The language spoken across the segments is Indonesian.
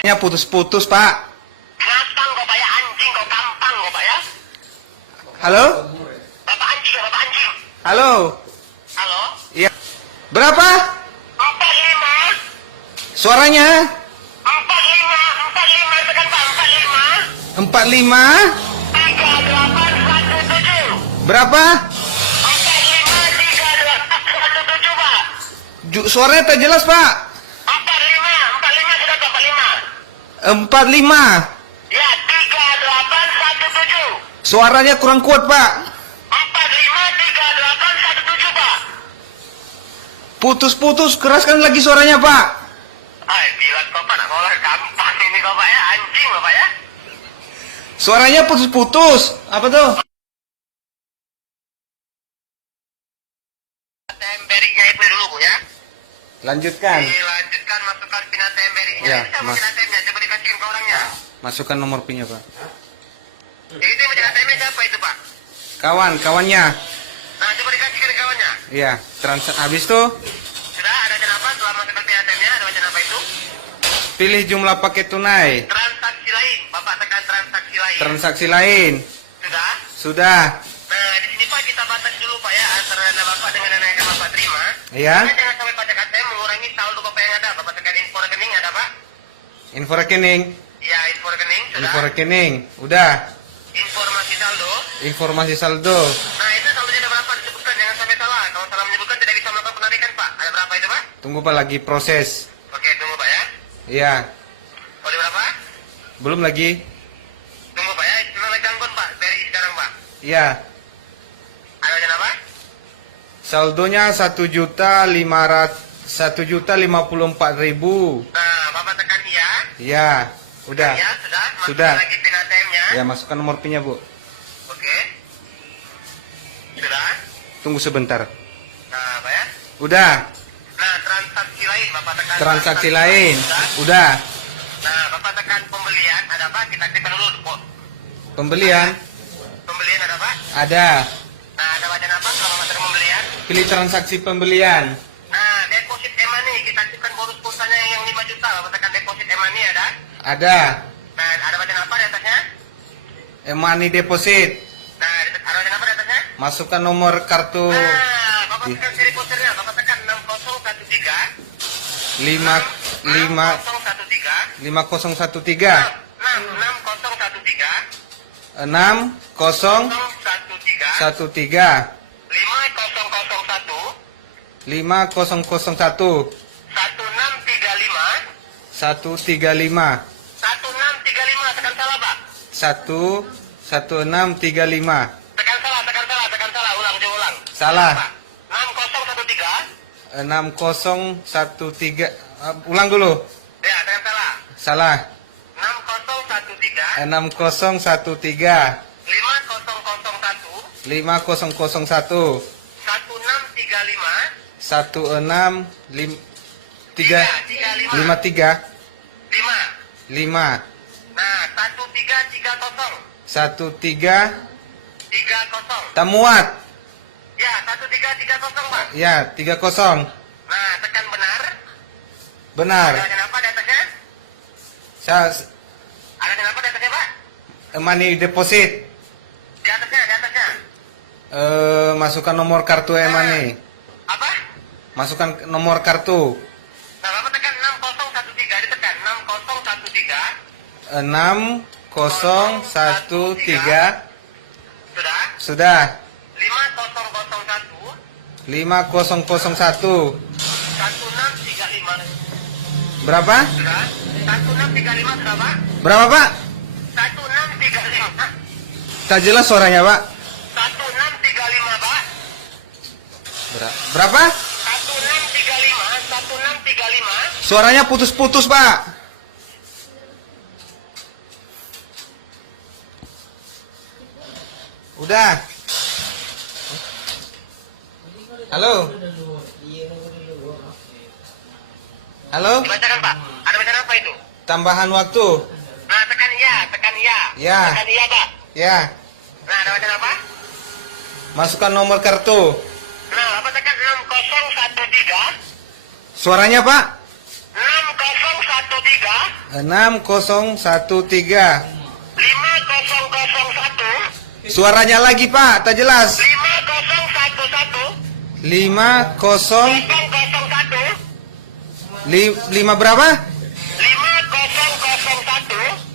Ya putus-putus, Pak. Gampang kok Pak ya, anjing kok gampang kok Pak ya. Halo? Bapak anjing ya, Bapak anjing. Halo? Halo? Iya. Berapa? 45. Suaranya? 45 tekan Pak, 45. 45? 3817. Berapa? 45 Pak. Suaranya tak jelas, Pak. 45 sudah Pak, 45. 45. Ya, 3817. Suaranya kurang kuat, Pak. 45 3817 Pak. Putus-putus, keraskan lagi suaranya, Pak. Ay, bilang kok Pak, nak ngolah gampang ini kok Pak ya, anjing kok Pak ya. Suaranya putus-putus. Apa tuh? ATM-beriknya itu dulu Bu ya. Lanjutkan. Dilanjutkan masukkan pin ATM-beriknya. Ya, Ini sama Mas. pin ATM-nya, coba dikasihin ke orangnya. Masukkan nomor PIN-nya, Pak. Itu yang ATM-nya siapa itu Pak? Kawannya. Nah, coba dikasihkan ke kawannya. Iya, habis tuh Sudah, ada bacaan apa setelah masukkan pin ATM-nya? Ada bacaan apa itu? pilih jumlah paket tunai. Transaksi lain. Bapak tekan transaksi lain. Transaksi lain. Sudah? Sudah. Nah, di sini Pak kita batas dulu Pak ya antara dana Bapak dengan dana yang akan Bapak terima. Iya. Karena jangan sampai pajak ATM mengurangi saldo Bapak yang ada. Bapak tekan info rekening ada Pak? Info rekening. Ya, info rekening sudah. Info rekening. Udah. Informasi saldo. Informasi saldo. Nah, itu saldonya ada berapa disebutkan, jangan sampai salah. Kalau salah menyebutkan tidak bisa melakukan penarikan Pak. Ada berapa itu Pak? Tunggu, Pak, lagi proses. Oke, tunggu Pak ya. Iya. Ada berapa? Belum lagi. Tunggu Pak ya, itu gangguan Pak. Beri sekarang Pak. Iya. Ada bacaan apa? Saldonya 1.054.000. Nah, Bapak tekan iya. Iya. Udah. Ya, sudah. Masukkan Sudah. lagi pin ATM-nya. Ya, masukkan nomor PIN-nya, Bu. Oke. Sudah. Tunggu sebentar. Nah, Pak ya. Udah. Nah, transaksi lain Bapak tekan. Transaksi lain. Sudah. Udah. Nah, Bapak tekan pembelian. Ada apa? Kita aktifkan dulu. Pembelian. Pembelian ada apa? Ada. Nah, ada bacaan apa selama masa pembelian? Pilih transaksi pembelian. Nah, deposit e-money. Kita aktifkan bonus pulsanya yang 5 juta. Bapak tekan deposit e-money ada? Ada. Nah, ada bacaan apa di atasnya? E-money deposit. Nah, ada bacaan apa di atasnya? Masukkan nomor kartu Nah, Bapak tekan seri posternya. Bapak tekan 6013. 5013 5013. 6013. 6013 5001. 5001 1635. 135 tekan salah Pak. 1635. Tekan salah. Ulang. Salah. Pak. 6013. 6013. Ulang dulu. Ya, tekan salah. Salah. 6013. 6013 5001. 5001 1635. 1653 5. 5 Nah, 1330. 1330 30. tak muat. Ya, 1330 Pak. Ya, 30. Nah, tekan benar. Benar. Ada apa di atasnya? Saya Ada apa di atasnya Pak? money deposit. Di atasnya. Masukkan nomor kartu e-money. Apa? Masukkan nomor kartu. Nah, Bapak tekan 6013, ditekan 6013. 6013 Sudah? sudah. 5001. 5001 1635. berapa? Sudah? 1635 sudah Pak? Berapa, Pak? 1635. Tak jelas suaranya, Pak. 1635 Pak. Berapa? 1635. Suaranya putus-putus, Pak. Udah. Halo. Halo. Dibacakan Pak. Ada bacaan apa itu? Tambahan waktu. Nah, tekan iya. Ya. Tekan iya Pak. Ya. Nah, ada bacaan apa? Masukkan nomor kartu. Nah, Bapak tekan 6013. Suaranya, Pak. 6013. 6013. 5001. Suaranya lagi Pak, tak jelas. 5011. 50 5 berapa?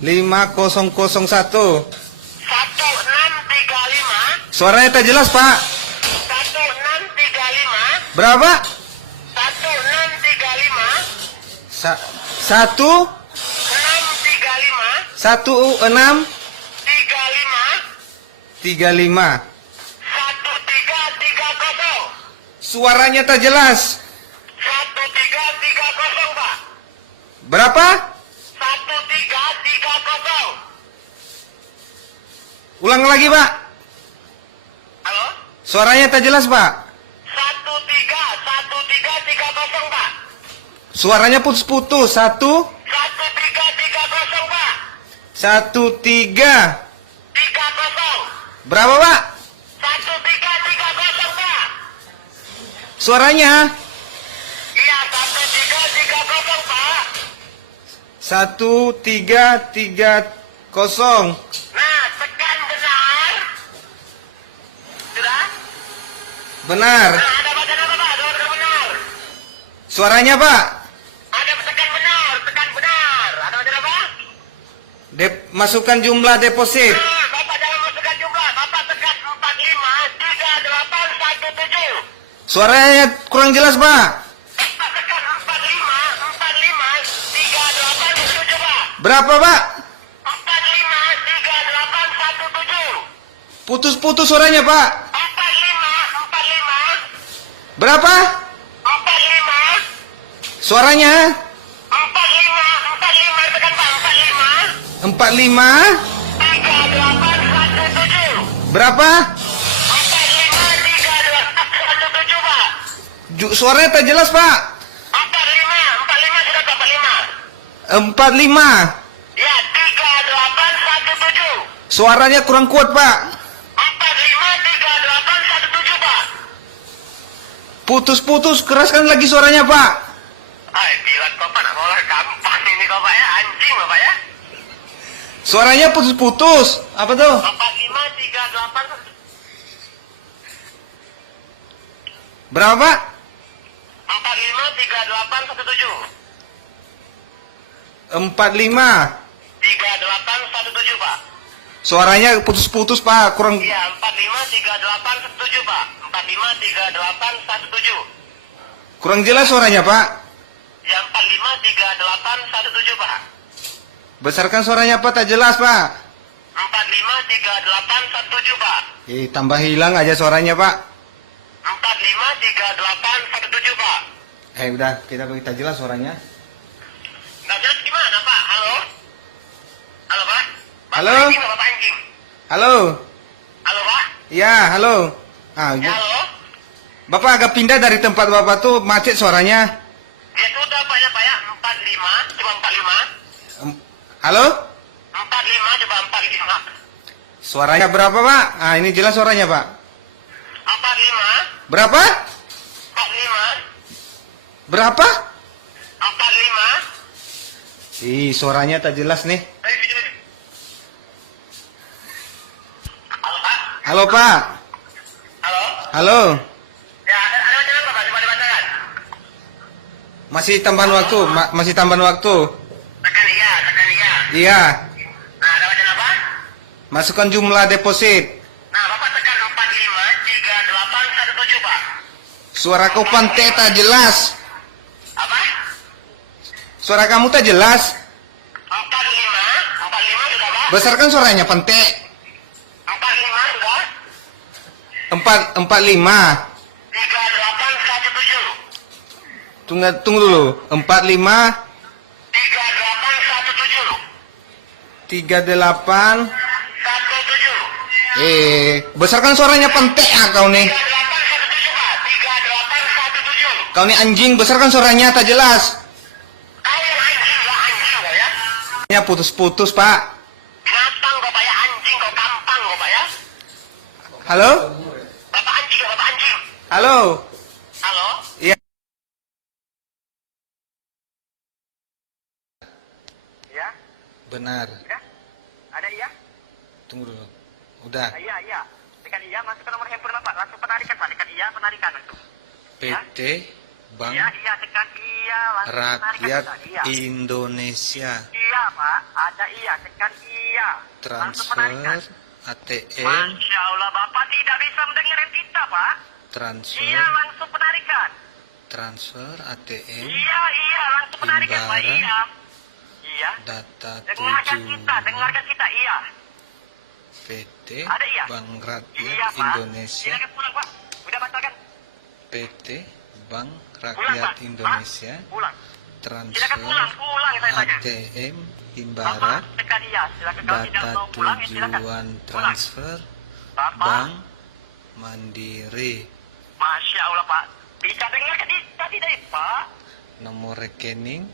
5001. 5001. 1635. Suaranya tak jelas Pak. 1635. Berapa? 1635. Satu 635. 1635. 35. 1330. Suaranya tak jelas. 1330, Pak. Berapa? 1330. Ulang lagi Pak. Halo? Suaranya tak jelas Pak. 1330, Pak. Suaranya putus-putus. 1330, Pak. 1330. 30. Berapa Pak? 1330, Pak. Suaranya Iya, 1330, Pak. 1330. Nah, tekan benar. Sudah? Benar. Nah, ada bacaan apa, Pak? Ada bacaan benar. Suaranya Pak. Ada tekan benar, tekan benar. Ada bacaan apa? Masukkan jumlah deposit. Nah, Bapak jangan masukkan jumlah. Bapak tekan 453817. Suaranya kurang jelas Pak. Bapak tekan 453817, Pak. Berapa Pak? 453817. Putus-putus suaranya Pak. 4545. Berapa? 45 Suaranya 45 tekan, Pak. 45 45. 3817. Berapa? 453817, Pak. Suaranya tak jelas Pak. 45 sudah, Pak. 45. Ya, 3817. Suaranya kurang kuat Pak. 453817, Pak. Putus-putus, keraskan lagi suaranya Pak. Hai, bilang Bapak nak bola gampang ini, Bapak ya. Anjing, Bapak ya. Suaranya putus-putus. Apa tuh? 4538. Berapa Pak? 453817. 45. 3817, Pak. Suaranya putus-putus Pak, kurang. Iya, 453817, Pak. 453817. Kurang jelas suaranya Pak. Ya, 453817, Pak. Besarkan suaranya Pak, tak jelas Pak. 453817, Pak. Tambah hilang aja suaranya Pak. 453817, Pak. Udah, kita bagi tak jelas suaranya. Nggak jelas gimana, Pak? Halo? Halo, Pak? Bapak Halo? Anjing, nggak, Bapak anjing? Halo. Halo, Pak? Ya, halo. Ya, halo? Bapak agak pindah dari tempat Bapak tuh, macet suaranya. Ya sudah, Pak ya, Pak ya. 45, coba 45. Halo? 45, coba 45. Suaranya berapa Pak? Ini jelas suaranya Pak. 45, Berapa? 45, Berapa? 45. Suaranya tak jelas nih. Halo, Pak? Halo Pak. Halo? Halo. Ya, ada bacaan apa, Pak? Coba dibacakan. Masih tambahan waktu, masih tambahan waktu. Tekan iya, tekan iya. Iya. Nah, ada bacaan apa? Masukkan jumlah deposit. Nah, Bapak tekan 453817, Pak. Suara kau pantai tak jelas. Apa? Suara kamu tak jelas. 45 sudah, Pak? Besarkan suaranya pantai. 45 sudah? 45. 3817. Tunggu dulu. 45 3817. 38. 17. Besarkan suaranya pantai kau nih. 3817, Pak. 3817. Kau nih anjing, besarkan suaranya tak jelas. Kau yang anjing, Pak. Anjing, Pak ya. Ya putus-putus Pak. Binatang, Bapak ya. Anjing, kau gampang, Bapak ya. Halo? Bapak anjing, Bapak anjing. Halo? Halo? Iya. Benar. Udah? Ada iya? Tunggu dulu. Udah. Iya. Tekan iya, masuk ke nomor handphone Bapak. Langsung penarikan Pak. Tekan iya, penarikan langsung. PT Bank Iya, tekan iya. Langsung penarikan Rakyat sudah. Iya. Indonesia. Iya Pak, ada iya. Tekan iya. Langsung penarikan. Transfer ATM. Masya Allah, Bapak tidak bisa mendengar kita Pak. Transfer. Iya, langsung penarikan. Transfer ATM. Iya, langsung penarikan Pak. Imbaran. Iya. Data Dengarkan kita, iya. PT Ada iya? Bank Rakyat Iya Pak. Indonesia. Silakan pulang Pak. Udah batalkan. PT Bank Pulang Rakyat Pak. Indonesia. Pak, pulang. Transfer Silakan pulang saya tanya. ATM Bapak, Imbaran. tekan iya. Silakan kalau tidak Data mau pulang, ya silakan. tujuan Pulang. transfer Bapak, Bank Mandiri. Masya Allah Pak. Bisa dengar tadi dari Pak. Nomor rekening